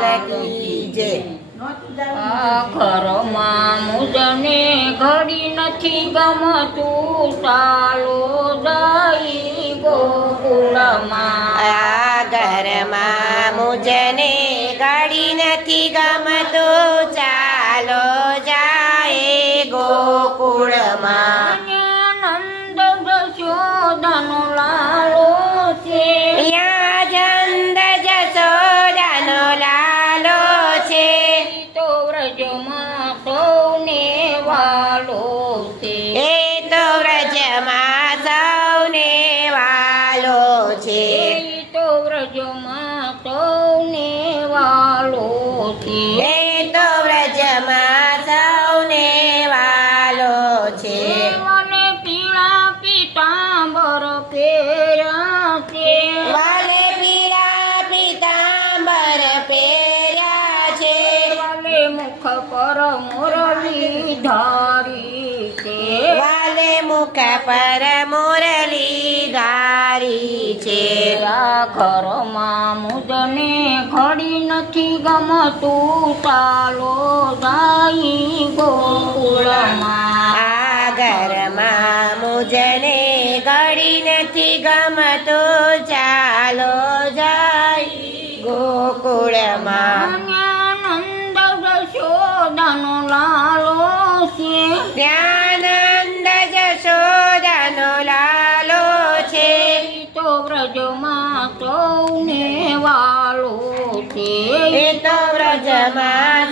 લાલ કી જય. ઘરમાં મુજને ઘડી નથી ગમતું ચાલો જાય ગોકુળમાં. આ ઘરમાં મુજને ઘડી નથી ગમતું ચાલો જાય ગોકુળમાં. નંદ જશોદાનો લાલો છે યા જંદ જશોદાનો લાલો છે તો વ્રજમાં સૌને વાલો છે. એ તો વ્રજમાં સૌને વાલો છે. તો વ્રજમાં સૌને વાલો છે. એ તો વ્રજમાં સૌને વાલો છે. મને પીળા પીતાંબર પહેર્યા છે વાલે પીળા પીતાંબર પહેર્યા છે. વાલે મુખ પર મુરલી ધારી છે. વાલે મુખ પર મુરલી ધારી છે. આ ઘરમાં મુજને ઘડી નથી ગમતું ચાલો જાય ગોકુળમાં. આ ઘરમાં મુજને ઘડી નથી ગમતું ચાલો જાય ગોકુળમાં. નંદ જશોદાનો લાલો છે ત્યાં નંદ જશોદાનો લાલો છે. તો વ્રજમાં સૌને વાલો છે. એ તો વ્રજમાં